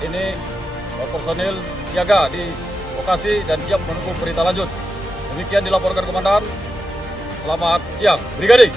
Saat ini personil siaga di lokasi dan siap menunggu perintah lanjut. Demikian dilaporkan Komandan. Selamat siang, Brigade.